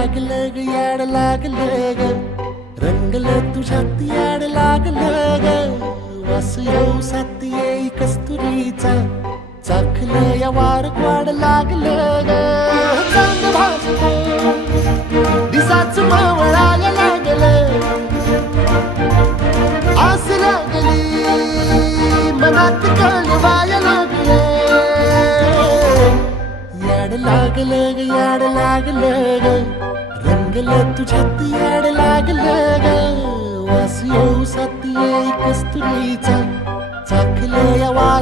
लागलं ग याड लागलं ग रंगलं तुझ्यात याड लागलं ग वास येऊ साथ येई कस्तुरीचा चाखलं या वार वाड लागलं ग चांद भाजलं दिसाच मावळायला लागलं आस लागली मनात कळवायला लागलं याड लागलं ग याड लागलं ग रंगलं तुझ्यात याड लागलं ग वास येऊ साथ येई कस्तुरीचा चाखलं या वार